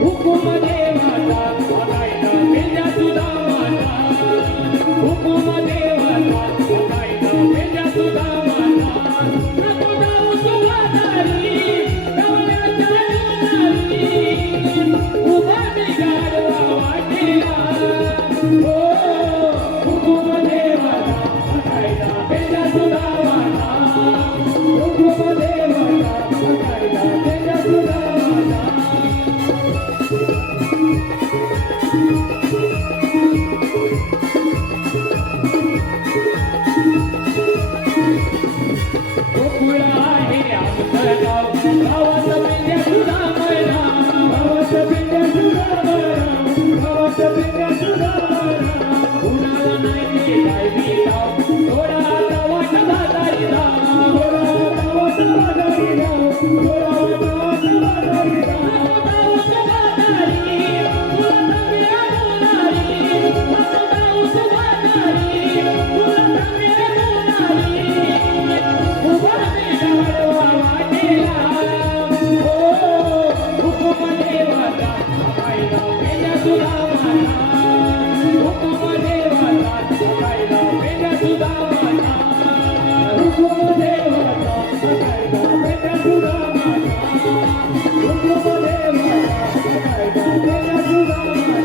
हुकुम देवाचा हा कायदा पेंड्या सुद्धा माता. हुकुम देवाचा हा कायदा पेंड्या सुद्धा माता. नको जाऊ सुवादारी, गवळ्याच्या युनारी, उभा बिघाडवा वाटेला. हो, हुकुम देवाचा हा कायदा पेंड्या सुद्धा माता. हुकुम देवाचा हा कायदा पेंड्या सुद्धा माता. गोकुळ आहे आमचं गाव, गावात पेंड्या सुद्धा मळा. गावात पेंड्या सुद्धा मळा. गावात पेंड्या सुद्धा मळा. कुणाला नाही काय बिलाव, थोडा आता वाट बाजारी जाव. थोडा आता वाट बाजारी जाव. थोडा आता वाट बाजारी जाव. नको जाऊ सुवादारी, तुला चांगल्या मुलारी, उभा बिघाडवा वाटेला. हो, हुकुम देवाचा हा कायदा पेंड्या सुद्धा माता. हुकुम देवाचा हा कायदा पेंड्या सुद्धा माता. हुकुम देवाचा हा कायदा पेंड्या सुद्धा माता. हुकुम देवाचा हा कायदा पेंड्या सुद्धा माता.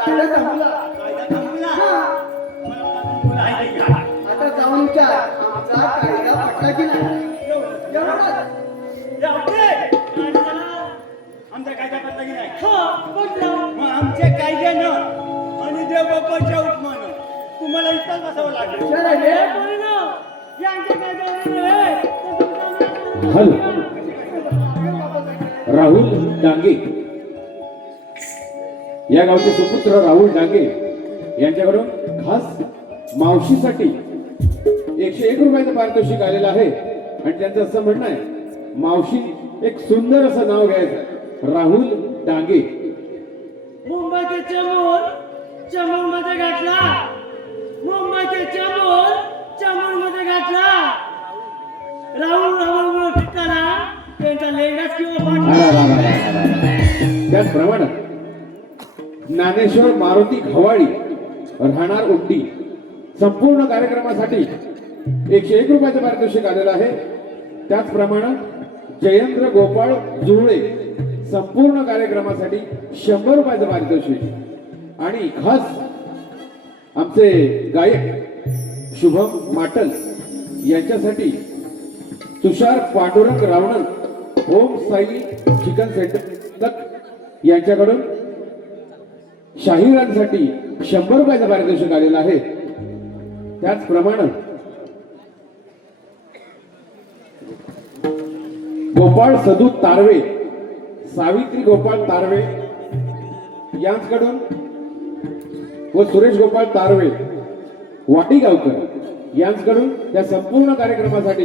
कायदा थांबला मला वाटलं तुला आहे की काय? आता जाऊन विचार आमचा कायदा पटला की नाही एवढंच. ए, ओके. आमचा कायदा पडला की नाही हो, म्हटलं. मग आमच्या कायद्यानं आणि देवबापाच्या हुकमानं तुम्हाला इथं बसावं लागेल विचार आहे हे रे. पोरीनो, यांच्या कायद्यावर आहे, तर तुमचा हॅलो. राहुल डांगे या गावचे सुपुत्र राहुल डांगे यांच्याकडून खास मावशीसाठी 101 रुपयाचं पारितोषिक आलेलं आहे आणि त्यांचं असं म्हणणं आहे मावशी एक सुंदर असं नाव घ्यायचं राहुल डांगे. मुंबईचे चमूर चमूरमध्ये घातला. मुंबईचे चमूर चमूरमध्ये घातला. राहुल राहुल म्हणून फिरताना त्यांचा लेंगाच किंवा पाठ. त्याचप्रमाणे ज्ञानेश्वर मारुती खवाळी राहणार उड्डी संपूर्ण कार्यक्रमासाठी 101 रुपयाचं पारितोषिक आलेलं आहे. त्याचप्रमाणे जयेंद्र गोपाळ जुळे संपूर्ण कार्यक्रमासाठी 100 रुपयाचं पारितोषिक आणि खास आमचे गायक शुभम माटल यांच्यासाठी तुषार पांडुरंग रावणन ओम साई चिकन सेंटर यांच्याकडून शाहिरांसाठी 100 रुपयाचं पारितोषिक आलेलं आहे. त्याचप्रमाणे गोपाळ सदू तारवे, सावित्री गोपाळ तारवे यांच्याकडून व सुरेश गोपाळ तारवे वाटीगावकर यांच्याकडून या संपूर्ण कार्यक्रमासाठी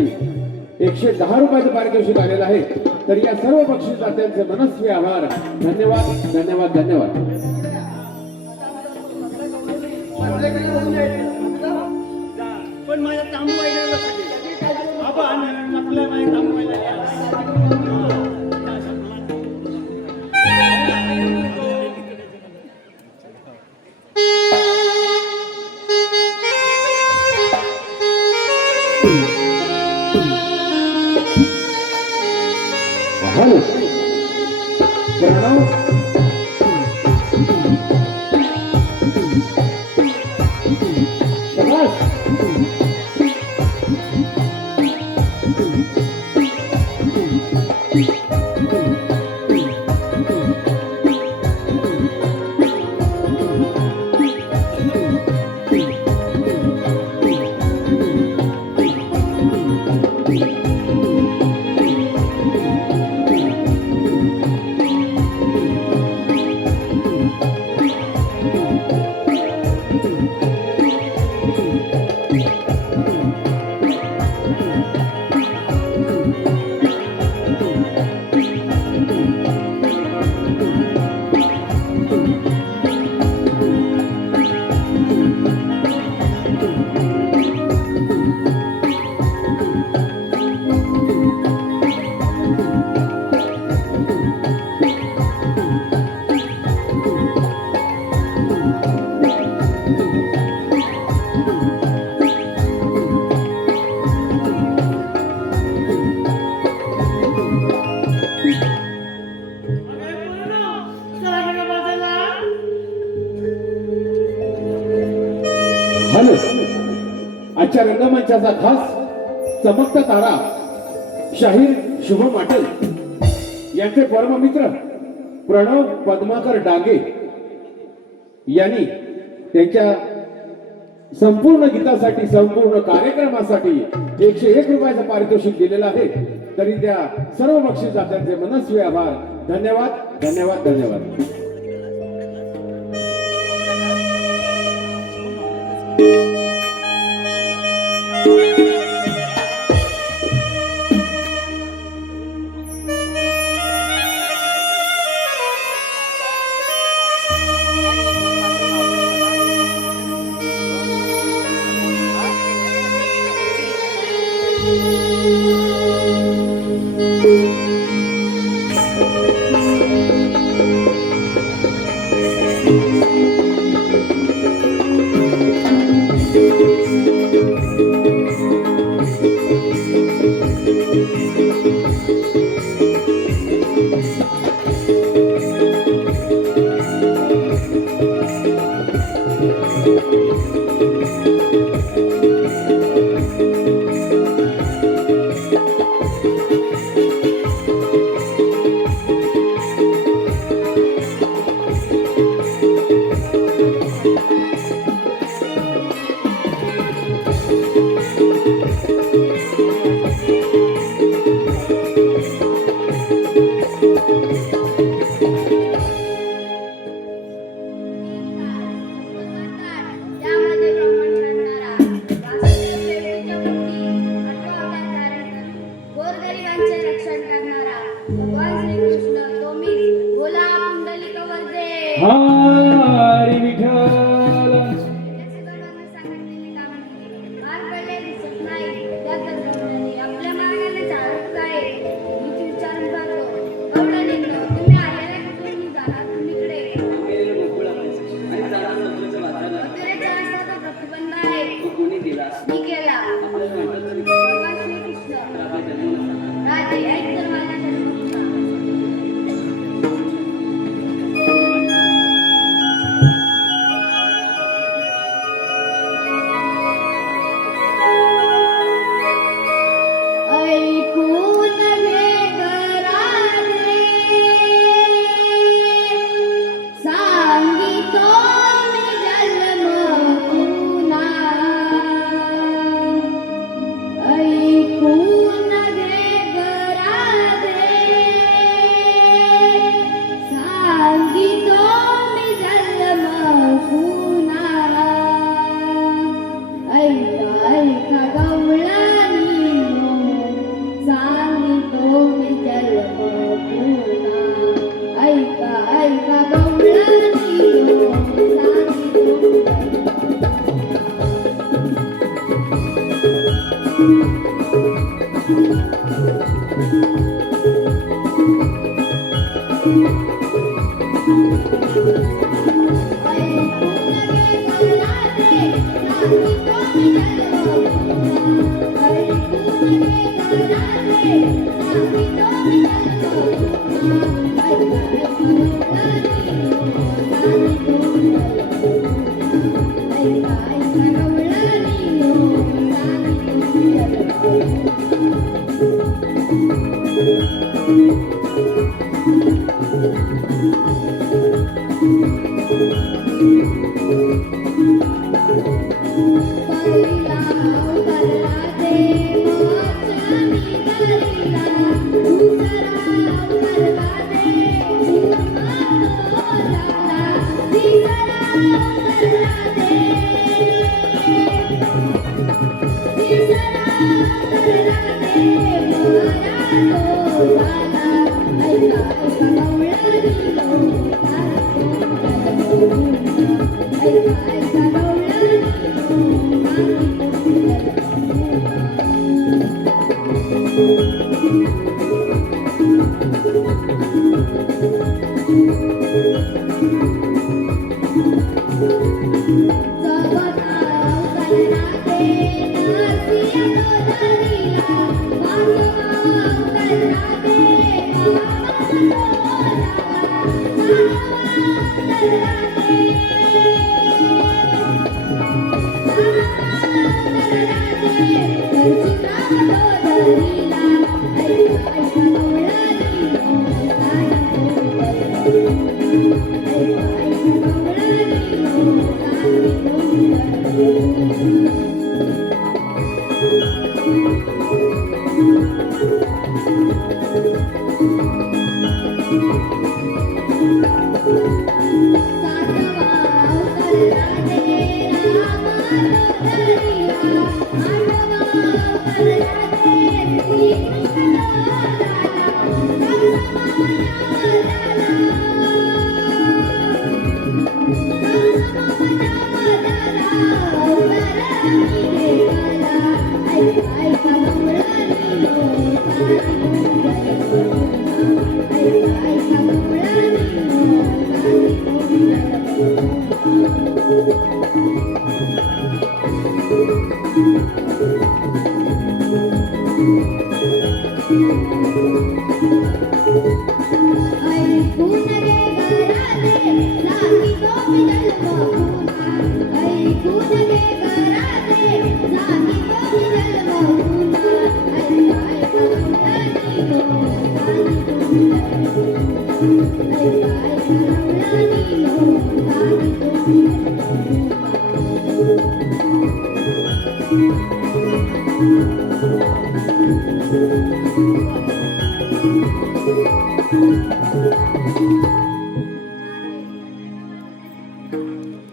110 रुपयाचं पारितोषिक आलेलं आहे. तर या सर्व बक्षीसदात्यांचे मनस्वी आभार. धन्यवाद धन्यवाद धन्यवाद. आपल्याकडे बघून यायचं. पण माझ्या तांबू व्हायला पाहिजे बाबा आपल्या माझ्या तांबू व्हायला हॅलो प्रणव शबाश. हॅलो आजच्या रंगमंचाचा खास चमकता तारा शाहीर शुभम अटल यांचे परममित्र प्रणव पद्माकर डांगे यांनी त्यांच्या संपूर्ण गीतासाठी संपूर्ण कार्यक्रमासाठी 101 रुपयाचं पारितोषिक दिलेलं आहे. तरी त्या सर्व बक्षीसदात्यांचे मनस्वी आभार. धन्यवाद धन्यवाद धन्यवाद. त्यामध्ये भ्रमण करणारा वासुदेव देवकीच्या पोटी गोरगरिबांचे रक्षण करणारा भगवान श्रीकृष्ण तोमीच बोला कुंडलिक वरदे. हरी विठ्ठल. त्याचे गणांना सांगितलेली कामे पार पडले दिसत नाही. त्या तत्त्वज्ञानी आपल्या मार्गाने चालत काय मी विचारून पाहतो कवडलिंग तुम्ही आलेले कुठून निघाला कुणीकडे गेलेलो गोकुळा आणि जाणार समुद्राचं वाचन मथुरेचा असा तो प्रतिबंध आहे तो कोणी दिला मी केला. आपल्याला म्हणतात तरी भगवान श्रीकृष्ण आपल्या जन्म राधे ऐक तर माझा जन्म ऐकून घे ग राधे सांगितो मी जन्म तुला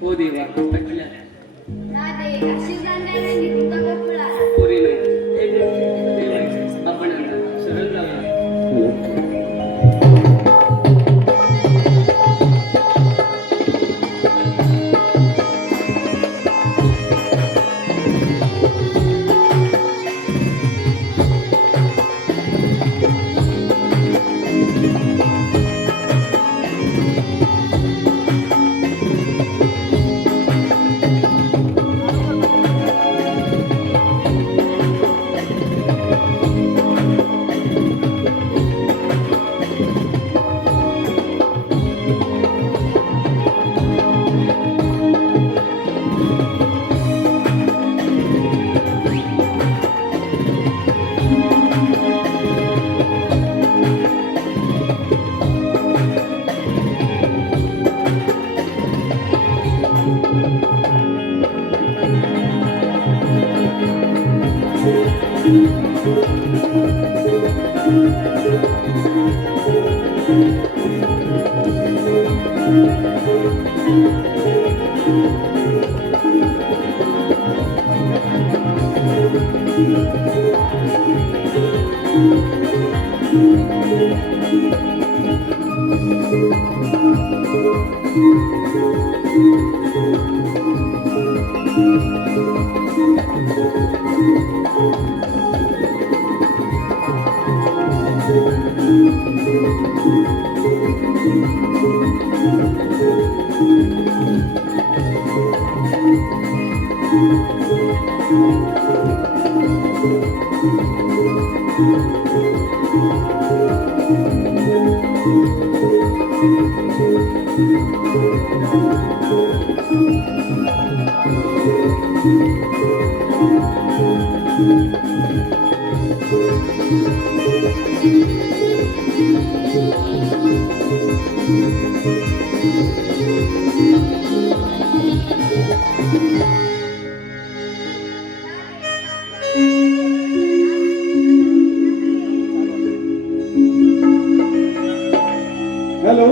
हो देवा म्हटल्या राधे आशीर्वाद नाही तुका कपडा पोरी नाही देवा आपण सरळ जाऊया हॅलो,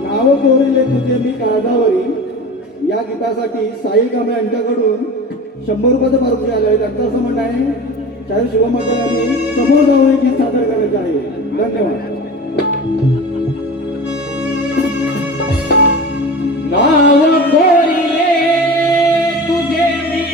नाव कोरिले तुझे मी काळजावरी या गीतासाठी साई कांबळे यांच्याकडून 100 रुपयाचं पारितोषिक आले आहे. त्यांचं असं म्हणणं आहे शाहीर शुभमंडळांनी समोर जाऊन हे गीत सादर करायचे आहे. धन्यवाद. नाव कोरिले तुझे मी